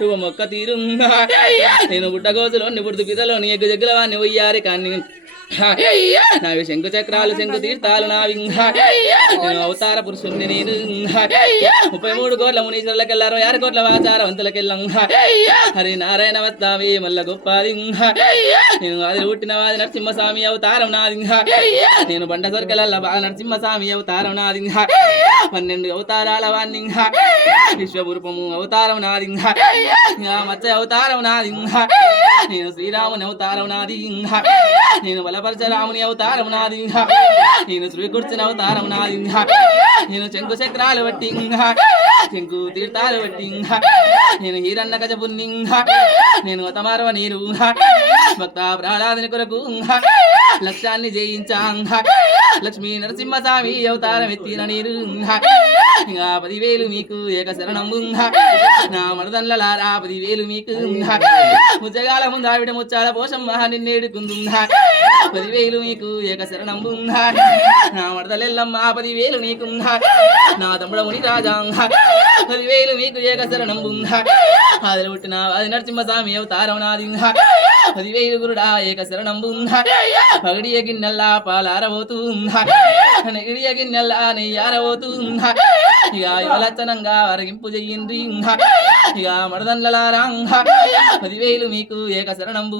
నువ్వు మొక్క తీరు నేను బుట్టగోతులో బుడ్డు పిదలో ఎగ్గు జగ్గుల వాడిని వయ్యారి కానీ నావి శంకు చక్రాలు శంకు తీర్థాలు నావి నేను అవతార పురుషుణ్ణి నేను 33 కోట్ల మునీశ్వరులకెళ్ళారు 6 కోట్ల వాచారవంతులకెళ్ళం హరి నారాయణ వస్తావి మల్ల గొప్పది నేను అది పుట్టిన వాది నరసింహస్వామి అవతారం నాది నేను బండ సొరకలల్ల బాల నరసింహస్వామి అవతారం నాది 12 అవతారాల వాణ్ణి విశ్వరూపము అవతారం నాది మత్స్య అవతారం నాది నేను శ్రీరాముని అవతారం నాది నేను బలపరశరాముని అవతారం నాది నేను శ్రీకృష్ణుని అవతారం నాది నేను శంకు చక్రాలు బట్టి శంకు తీర్థాలు బట్టి నేను హీరన్న కజపుణ్ణి నేను అతమారవ నీరు భక్త ప్రహ్లాదుని కొరకు లక్ష్యాన్ని జయించా లక్ష్మీ నరసింహస్వామి అవతారం ఎత్తిన నీరు 10,000 మీకు ఏక శరణంబు నా మరదన్లారా 10,000 మీకు ముచ్చగాల ముందు ఆవిడ ముచ్చాల పోషమ్మ నిన్నేడుకుందు 10,000 మీకు ఏక శరణంబు నా మరదలెల్లమ్మ 10,000 నీకు నా తమ్ముడ ముని రాజా 10,000 మీకు ఏక శరణంబు ఆదిలో పుట్టిన అది నరసింహస్వామి అవతారం నాది 10,000 గురుడా ఏక శరణంబు పగడియ గిన్నెల్లా పాలారబోతూ నెగిడియ గిన్నెల్లా నెయ్యారబోతూ ఇక యువలచ్చనంగా అరగింపు చెయ్యింది ఇక మడదన్లలారా 10,000 మీకు ఏక శరణంబు